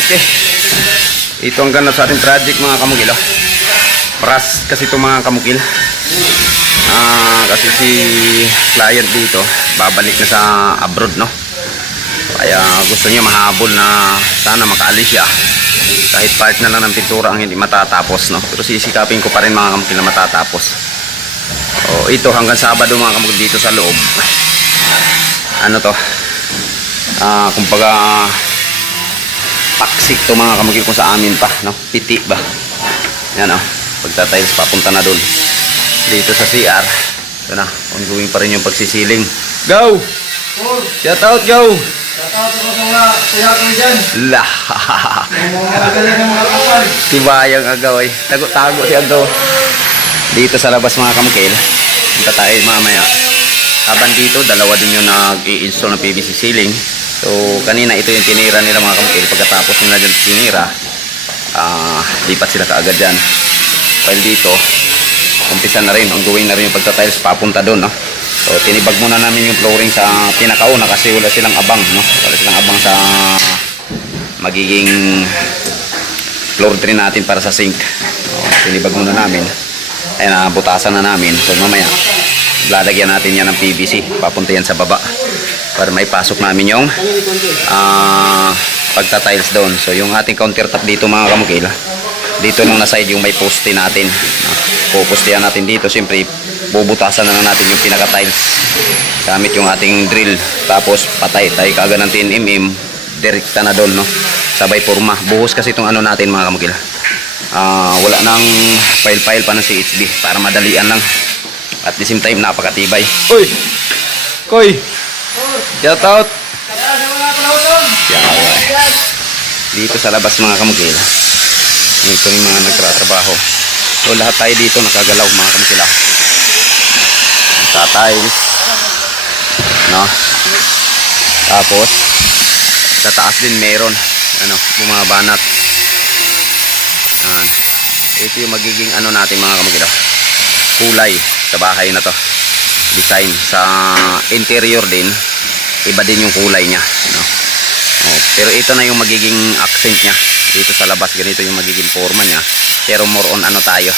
Okay. Ito ang ganap sa ating project mga kamukil. Oh. Pras kasi ito mga kamukil. Ah, kasi si client dito babalik na sa abroad no. Kaya gusto niya mahabol na sana makaalis siya. Kahit part na lang ng pintura ang hindi matatapos no. Pero sisikapin ko pa rin mga kamukil na matatapos. Oh, ito hanggang Sabado mga kamukil dito sa loob. Ano to? Ah, kumbaga paksik to mga kamukil ko sa amin pa, no? Piti ba? Yan oh. Pagta-tiles papunta na doon. Dito sa CR. Ito na, ongoing pa rin yung pagsisiling. Go! Paul, Shout out, go! shoutout ako sa mga kuya ko dyan. La! Tibayang agaw ay. Tago-tago si agaw. Dito sa labas mga kamukil. Punta tayo mamaya. Habang dito, dalawa din yung nag-i-install ng PVC ceiling. So, kanina ito yung tinira nila mga kamukil. Pagkatapos nila dyan tinira, ah, lipat sila kaagad dyan. While dito, umpisa na rin, ongoing na rin yung pagtatiles papunta doon, no? So, tinibag muna namin yung flooring sa pinakauna kasi wala silang abang, no? Wala silang abang sa magiging floor drain natin para sa sink. So, tinibag muna namin. Ayan, ah, butasan na namin. So, mamaya, lalagyan natin yan ng PVC. Papunta yan sa baba. Para may pasok namin yung ah pagta-tiles doon. So, yung ating countertop dito mga kamukil, dito lang na side yung may poste natin. Uh, pupustihan natin dito. Siyempre, bubutasan na natin yung pinaka-tiles gamit yung ating drill. Tapos, patay tayo kagad ng 10 mm. Direkta na doon, no? Sabay forma. Buhos kasi itong ano natin mga kamukil. Ah, wala nang file-file pa ng CHB para madalian lang. At the same time, napakatibay. Uy! Koy! Shout out! Dito sa labas mga kamukil. Ito yung mga nagtratrabaho. So lahat tayo dito nakagalaw mga kamukila. Sa tiles. No? Tapos sa taas din meron ano, bumabanat. Yan. Ito yung magiging ano natin mga kamukila. Kulay sa bahay na to. Design sa interior din. Iba din yung kulay niya no? oh, pero ito na yung magiging accent niya. Dito sa labas ganito yung magiging forma niya. Pero more on ano tayo?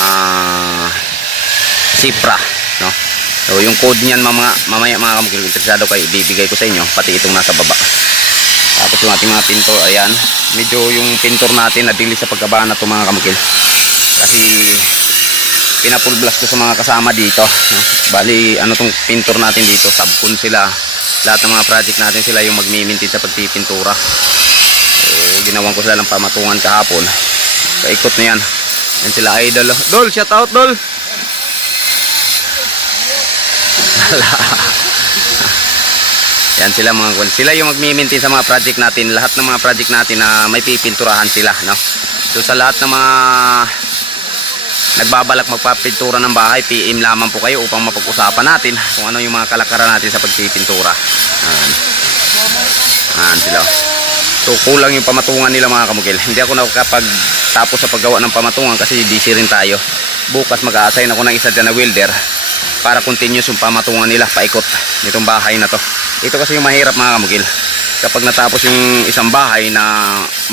Ah Cipra no? So yung code niyan mamaya mamaya mga kamukil interesado kayo ibibigay ko sa inyo pati itong nasa baba. Tapos yung ating mga pintor ayan. Medyo yung pintor natin nadili sa pagkabaan na ito mga kamukil. Kasi pinapul blast ko sa mga kasama dito. No? bali ano tong pintor natin dito subcon sila. Lahat ng mga project natin sila yung magmimintin sa pagpipintura. So ginawan ko sila ng pamatungan kahapon. Sa ikot na yan. Yan sila idol. Dol shout out Dol. Yan sila mga kwan. Sila yung magmimintin sa mga project natin. Lahat ng mga project natin na may pipinturahan sila no? So sa lahat ng mga nagbabalak magpapintura ng bahay, PM lamang po kayo upang mapag-usapan natin kung ano yung mga kalakaran natin sa pagpipintura. Ayan. Ayan sila. So kulang yung pamatungan nila mga kamukil. Hindi ako nakapagtapos sa paggawa ng pamatungan kasi busy rin tayo. Bukas mag-a-assign ako ng isa dyan na welder para continuous yung pamatungan nila paikot nitong bahay na to. Ito kasi yung mahirap mga kamukil. Kapag natapos yung isang bahay na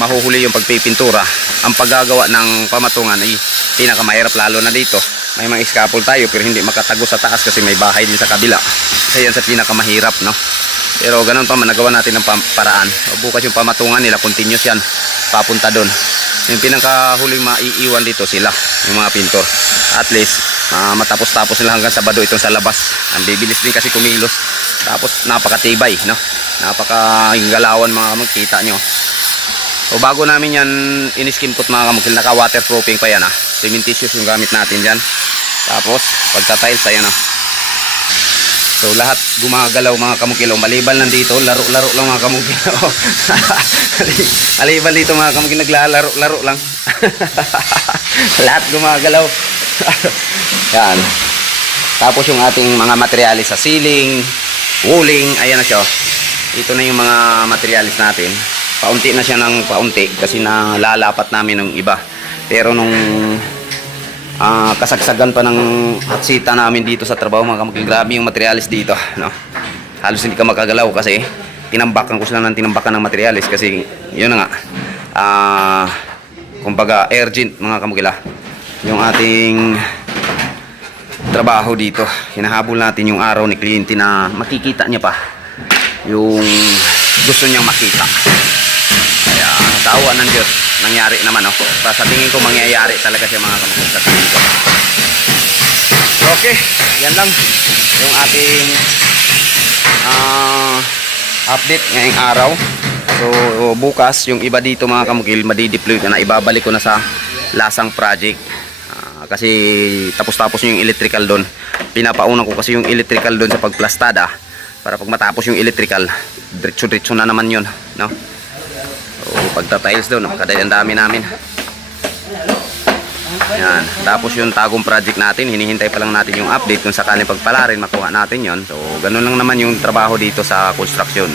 mahuhuli yung pagpipintura, ang paggagawa ng pamatungan ay pinakamahirap lalo na dito. May mga scaffold tayo pero hindi makatago sa taas kasi may bahay din sa kabila. Isa yan sa pinakamahirap, no? Pero ganun pa man, nagawa natin ng paraan. Bukas yung pamatungan nila, continuous yan, papunta doon. Yung pinakahuling maiiwan dito sila, yung mga pintor. At least, ah, matapos-tapos nila hanggang Sabado itong sa labas. Ang bibilis din kasi kumilos. Tapos, napakatibay, no? Napakagalawan mga magkita nyo. O bago namin yan in-skim coat mga kamukil, naka waterproofing pa yan ha. Cementitious yung gamit natin dyan. Tapos, pagta-tiles, ayan ha. So lahat gumagalaw mga kamukil. O, maliban lang dito, laro-laro lang mga kamukil. O, maliban dito mga kamukil, naglalaro-laro lang. lahat gumagalaw. yan. Tapos yung ating mga materialis sa ceiling, walling, ayan na siya. Ito na yung mga materialis natin. Paunti na siya ng paunti kasi nalalapat namin ng iba. Pero nung ah, kasagsagan pa ng hatsita namin dito sa trabaho mga kamukil, grabe yung materialis dito. No? Halos hindi ka makagalaw kasi tinambakan ko sila ng tinambakan ng materialis kasi yun na nga. Ah, kumbaga urgent mga kamukila. Yung ating trabaho dito. Hinahabol natin yung araw ni kliyente na makikita niya pa yung gusto niyang makita. Kaya tawa ng Diyos. Nangyari naman, no? Sa tingin ko, mangyayari talaga siya mga kamukha sa tingin ko. Okay. Yan lang. Yung ating ah, update ngayong araw. So, bukas, yung iba dito mga kamukil, madideploy ko na. Ibabalik ko na sa lasang project. Ah, kasi tapos-tapos yung electrical doon. Pinapauna ko kasi yung electrical doon sa pagplastada. Para pag matapos yung electrical, diretso-diretso na naman yun. No? So, pagta-tiles doon, kada ang dami namin. Yan. Tapos yung tagong project natin, hinihintay pa lang natin yung update kung sakaling pagpala rin makuha natin yon. So, ganun lang naman yung trabaho dito sa construction.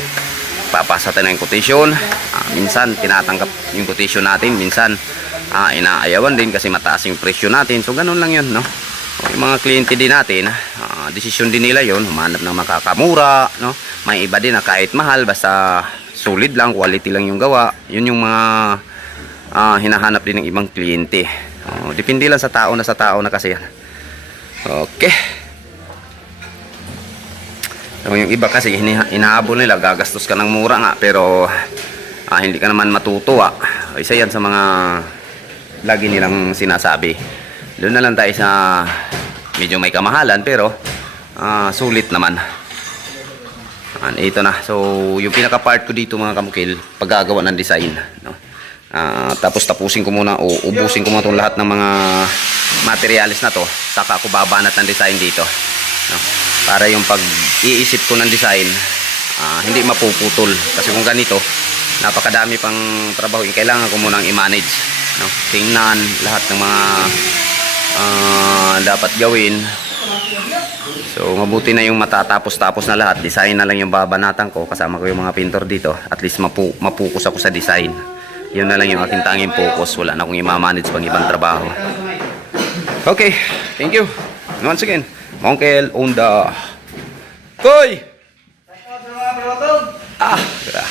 Papasa tayo ng quotation. Ah, minsan, tinatanggap yung quotation natin. Minsan, ah, inaayawan din kasi mataas yung presyo natin. So, ganun lang yun, no? Yung mga kliyente din natin, ah, desisyon din nila yon Humanap ng makakamura, no? May iba din na kahit mahal, basta solid lang, quality lang yung gawa. Yun yung mga ah, hinahanap din ng ibang kliyente. Oh, depende lang sa tao na sa tao na kasi yan. Okay. So, yung iba kasi hinahabol nila, gagastos ka ng mura nga, pero ah, hindi ka naman matutuwa. Isa yan sa mga lagi nilang sinasabi. Doon na lang tayo sa medyo may kamahalan, pero ah, sulit naman. An, ito na. So, yung pinaka-part ko dito mga kamukil, paggagawa ng design. No? Ah, tapos tapusin ko muna, o ubusin ko muna itong lahat ng mga materialis na to. Saka ako babanat ng design dito. No? Para yung pag-iisip ko ng design, ah, hindi mapuputol. Kasi kung ganito, napakadami pang trabaho. Yung kailangan ko munang i-manage. No? Tingnan lahat ng mga ah, dapat gawin. So, mabuti na yung matatapos-tapos na lahat. Design na lang yung babanatan ko. Kasama ko yung mga pintor dito. At least mapu mapukus ako sa design. Yun na lang yung aking tanging focus. Wala na akong i-manage pang ibang trabaho. Okay. Thank you. And once again, Monkel on the... Koy! Ah! Gra.